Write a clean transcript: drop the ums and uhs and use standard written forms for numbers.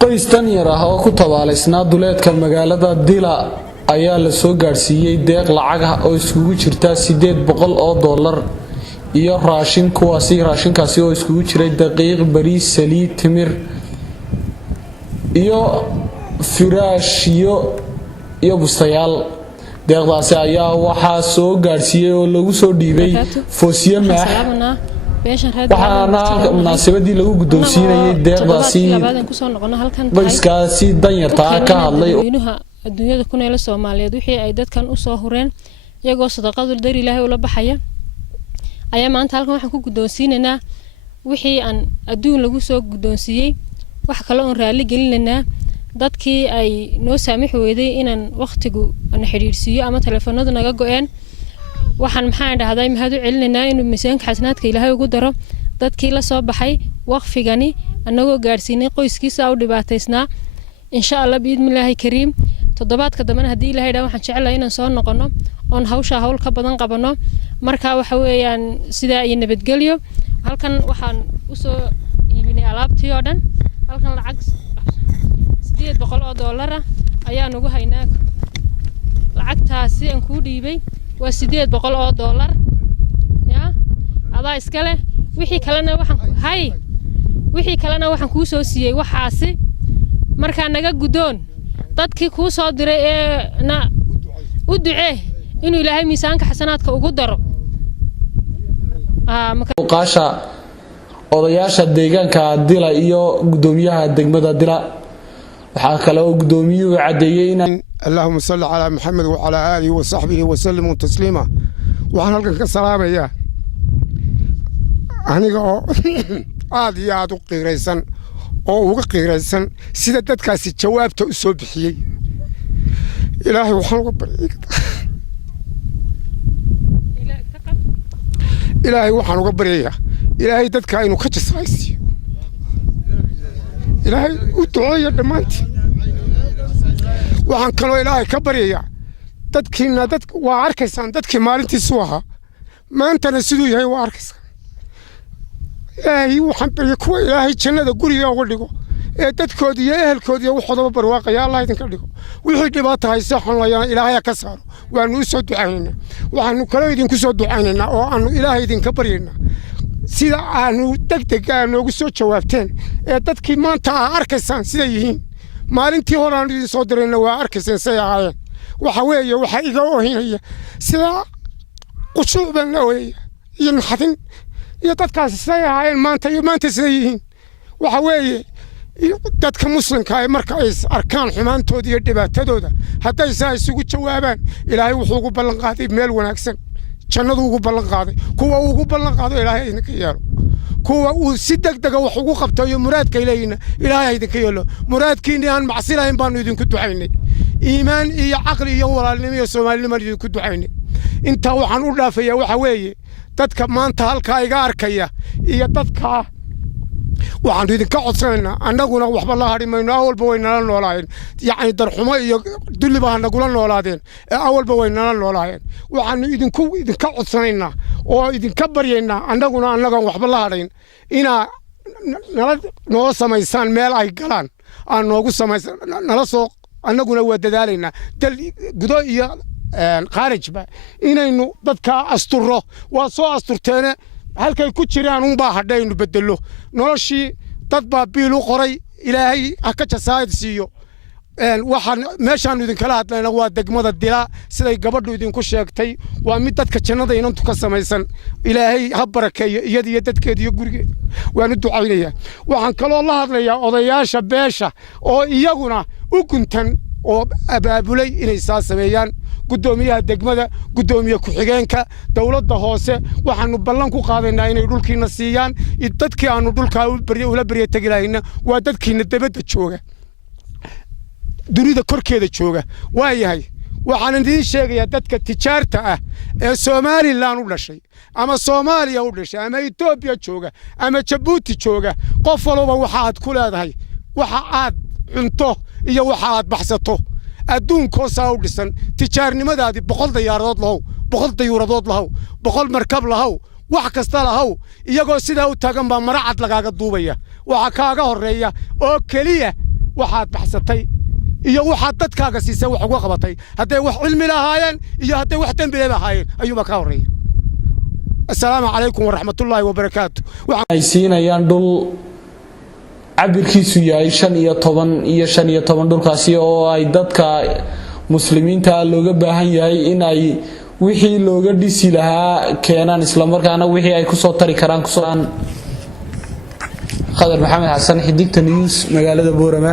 qoys tan yar ah oo ku tabaalaysnaa duleedka magaalada Dila ayaa la soo gaarsiiyay deeq lacag ah oo isugu jirta $800 iyo raashinkaasi oo isugu jiray daqiiq, bariis, saliid, timir iyo firaash iyo bustayaal. deeqdaasi ayaa waxaa soo gaarsiiyay oo lagu soo dhiibay Foosiye Maax waxaana munaasabadii lagu guddoonsiinayay deeqdaasi qoyskaasi danyarta ka hadlay adduunyada ku nool Soomaaliyeed wixii ay dadkan u soo hureen iyagoo sadaqado dar Ilaahay ula baxaya ayaa maanta halkan waxaan ku guddoonsiinaynaa wixii aan adduun lagu soo guddoonsiiyay wax kale oo raali gelinayna dadkii ay noo saamix weeday inaan waqtigu aan xiriirsiyo ama telefoonada naga go'een waxaan maxaan dhahday mahad u celinaynaa inuu miisaanka xasanaadka Ilaahay ugu daro dadkii la soo baxay waqfigani anagoo gaarsiinay qoyskiisa u dhibaataysnaa insha Allah biidmillaahi kariim toddobaadka dambe hadii Ilaahay dhaa waxaan jecelahay inaan soo noqono oon hawsha hawl ka badan qabano marka waxa weeyaan sida ay nabadgelyo halkan waxaan u soo iibinay alaabtii oo dhan halkan lacag $800 ayaa nagu haynaa lacagtaasi aan ku dhiibay waa $800 ya adaa iska leh wixii kalena waxaan ku soo siiyay waxaasi marka naga guddoon dadkii ku soo diray ee u ducee inuu Ilaahay miisaanka xasanaadka ugu daro qaasha odayaasha deegaanka Dila iyo gudoomiyaha degmada Dila waxa kale oo gudoomiyuhu cadeeyay in Allahumma salli ala Muhammad wa ala alihi wa sahbihi wa sallim taslima waxaan halkan ka salaamayaa aniga oo aad iyo aad u qiiraysan oo uga qiiraysan sida dadkaasi jawaabta u soo bixiyay Ilaahay waxaan uga baryaa Ilaahay dadka inuu ka jisaysiyo Ilaahay u duceeyo dhamaantii waxaan kaloo Ilaahay ka baryaa dadkiina waa arkaysaan dadkii maalintiisu ahaa maantana siduu yahay waa arkaysaan Ilaahay waxaan baryaa kuwa Ilaahay jannada guriga uga dhigo ee dadkood iyo ehelkood iyo waxooda barwaaqaya Allah idinka dhigo wixii dhibaato haysa xunlayana Ilaahay ka saaro waanu soo ducaynaynaa waxaanu kale idinku soo ducaynaynaa oo aanu Ilaahay idinka baryaynaa sida aanu degdeg noogu soo jawaabteen ee dadkii maanta arkaysaan sida yihiin maalintii hore aan idin soo dirayna waa arkaysaan say ahaayeen waxa weeye waxa iga oohinaya sida qushuuban weeye iyo naxdin iyo dadkaas say ahaayeen maanta sida yihiin waxa weeye dadka muslimka ay marka ay arkaan xumaantooda iyo dhibaatadooda hadday saa isugu jawaabaan Ilaahay wuxuu ugu ballan qaaday meel wanaagsan jannadu ugu ballan qaaday kuwa ugu ballan qaado Ilaahay idinka yeelo kuwa uu si degdeg wax ugu qabto iyo muraadka Ilaahay idinka yeelo muraadkiina aan macsi lahayn baan idinku ducaynay iimaan iyo aqli iyo walaalnimo iyo Soomaalinimo idinku ducaynay inta waxaan u dhaafayaa waxa weeye dadka maanta halka iga arkaya iyo dadka waxaan idinka codsanaynaa annaguna waxba la harimayno awalba way nala noolaayeen yacni darxumo iyo dulliba nagula noolaadeen awalba way nala noolaayeen waxaan idinka codsanaynaa oo idinka baryaynaa annaguna annagan waxba la harayn inaa noo samaysaan meel ay galaan aan noogu samaysan nala soo annaguna waa dadaalaynaa dal gudo iyo khaarijba inaynu dadka asturro waa soo asturteene halkay ku jiraan un baa hadhaynu bedelo noloshii dad baa biil u qoray Ilaahay ha ka jasaayid siiyo waxaan meeshaan idin kala hadlayna waa degmada Dila siday gabadhu idinku sheegtay waa mid dadka jannada inantu ka samaysan Ilaahay ha barakeeyo iyada iyo dadkeeda iyo gurigeeda waanu ducaynayaa waxaan kaloo la hadlayaa odayaasha beesha oo iyaguna u guntan oo abaabulay inay saa sameeyaan gudoomiyaha degmada gudoomiye ku xigeenka dawladda hoose waxaanu ballan ku qaadaynaa inay dhulkiina siiyaan dadkii aanu dhulka ula bariyo tagilayna waa dadkiina dabada jooga dunida korkeeda jooga waa yahay waxaan idin sheegayaa dadka tijaarta ah ee Soomaaliland u dhashay ama Soomaaliya u dhashay ama Itoobiya jooga ama Djibouti jooga qof walba waxa aad ku leedahay waxa aad cunto iyo waxa aad baxsato adduunka saa u dhisan tijaarnimadaadi 100 diyaaradood lahow 100 dayuuradood lahow 100 markab lahow wax kasta lahow iyagoo sidaa u taagan baa maracad lagaaga duubaya waxa kaaga horeeya oo kaliya waxaad baxsatay iyo waxaad dadkaaga siisay wax uga qabatay hadday wax cilmi lahaayeen iyo hadday wax dambi lahaayeen ayuuba ka horeeyay assalaamu calaykum waraxmatullaahi wabarakaatu ay siinayaan dhul cabirkiisu yahay 15 iyo 15 dhulkaasi oo ay dadka muslimiinta looga baahan yahay in ay wixii looga dhisi lahaa keenan isla markaana wixii ay ku soo tari karaan ku soo Khadar Maxamed Xasan Xidigta News magaalada Boorama